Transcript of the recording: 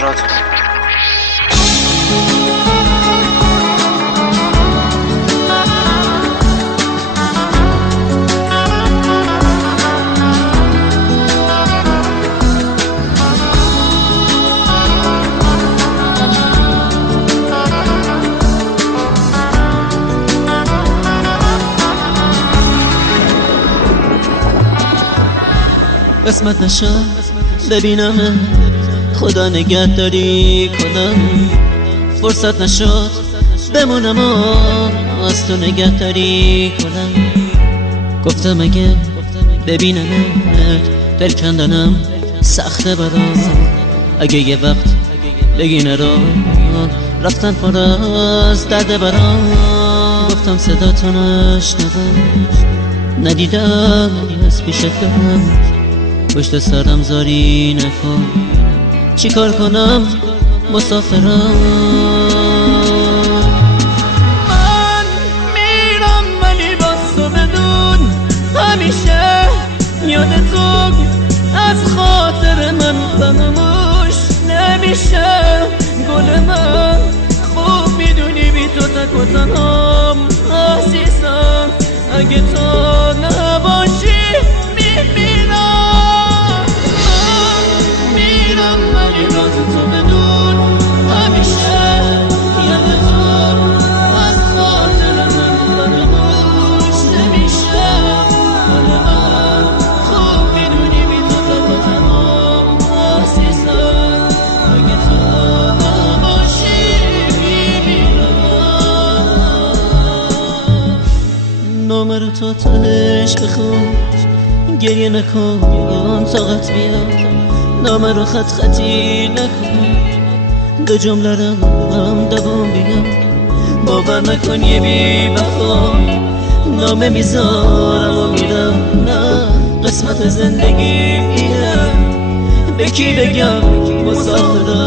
ذرات. قسمت نشد ببینم خدا نگهداری کنم، فرصت نشد بمونم و از تو نگهداری کنم. گفتم اگه ببینمت دل کندنم سخته برام، اگه یه وقت بگی نرو رفتن پر از درد برام. گفتم صدا تو نشنوم ندیدم از پیشت برم، پشت سرم زاری نکن چی کار کنم مسافرم. من میرم ولی باز تو بدون همیشه یاد تو از خاطر من فراموش نمیشه. گل من خوب میدونی بی تو تک و تنهام عزیزم، اگه تو نباشی میمیرم. نامه رو تو تهش بخون، گریه نکن طاقت بیاد، نامه رو خط خطی نکن، دو جمله رو هم دوام بیاد. باور نکن یه بی وفا نامه میذارم و میرم، نه قسمت زندگی اینه، به کی بگم مسافرم.